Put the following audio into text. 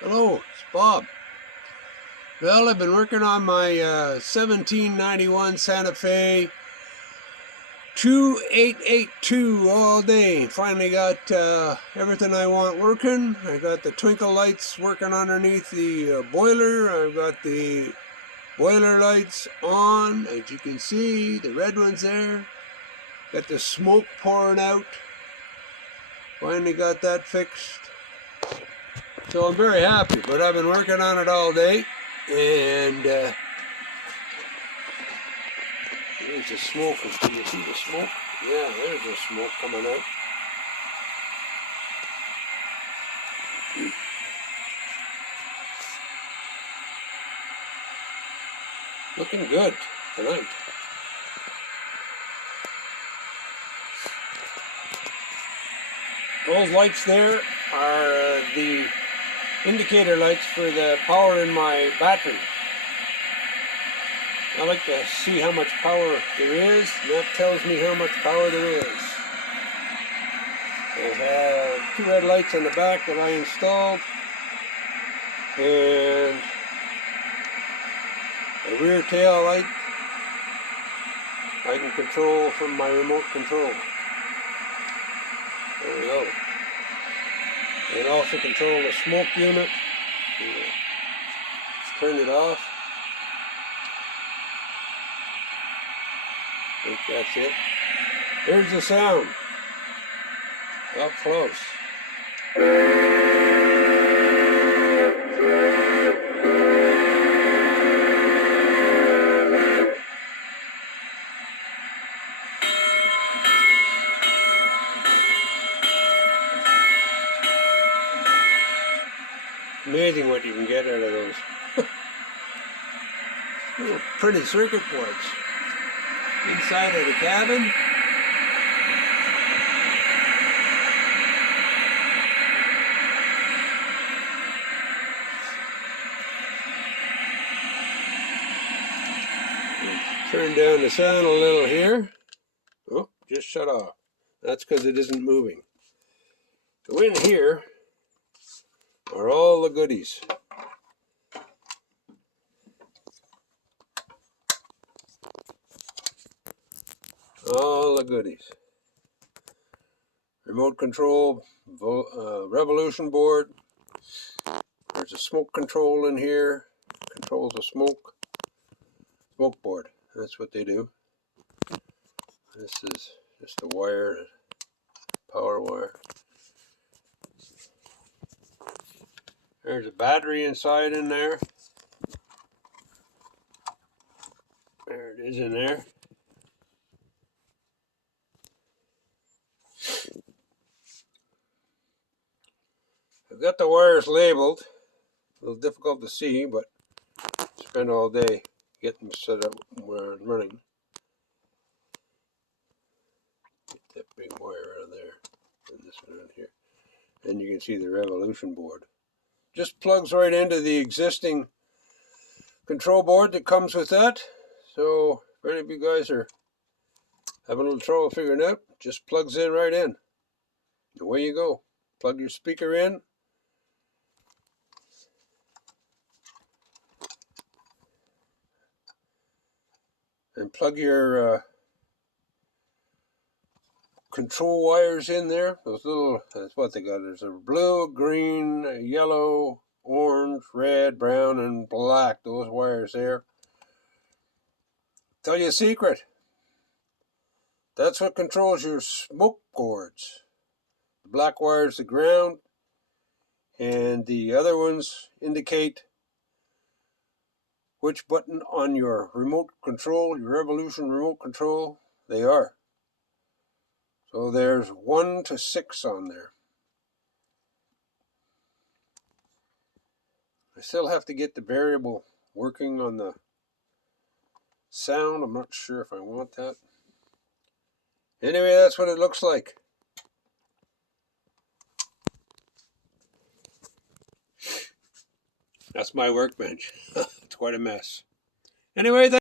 Hello, it's Bob. Well, I've been working on my 1791 Santa Fe 2882 all day. Finally got everything I want working. I got the twinkle lights working underneath the boiler. I've got the boiler lights on, as you can see, the red ones there. Got the smoke pouring out. Finally got that fixed. So I'm very happy, but I've been working on it all day, and there's the smoke. Can you see the smoke? Yeah, there's the smoke coming out. Looking good tonight. Those lights there are the indicator lights for the power in my battery. I like to see how much power there is, and that tells me how much power there is. I have two red lights on the back that I installed, and a rear tail light I can control from my remote control. There we go. And also control the smoke unit. Let's turn it off. I think that's it. Here's the sound. Up close. Amazing what you can get out of those. Little printed circuit boards. Inside of the cabin. Turn down the sound a little here. Oh, just shut off. That's because it isn't moving. So in here are all the goodies. All the goodies. Remote control, revolution board. There's a smoke control in here. Controls the smoke. Smoke board. That's what they do. This is just a wire, power wire. There's a battery inside in there. There it is in there. I've got the wires labeled. A little difficult to see, but spent all day getting them set up where I'm running. Get that big wire out of there, and this one in here. And you can see the revolution board. Just plugs right into the existing control board that comes with that. So if any of you guys are having a little trouble figuring it out, just plugs in right in. Away you go. Plug your speaker in. And plug your control wires in there. Those little, that's what they got. There's a blue, green, yellow, orange, red, brown, and black. Those wires there. Tell you a secret. That's what controls your smoke cords. The black wire's the ground, and the other ones indicate which button on your remote control, your Revolution remote control, they are. So there's 1 to 6 on there. I still have to get the variable working on the sound. I'm not sure if I want that. Anyway, that's what it looks like. That's my workbench. It's quite a mess. Anyway,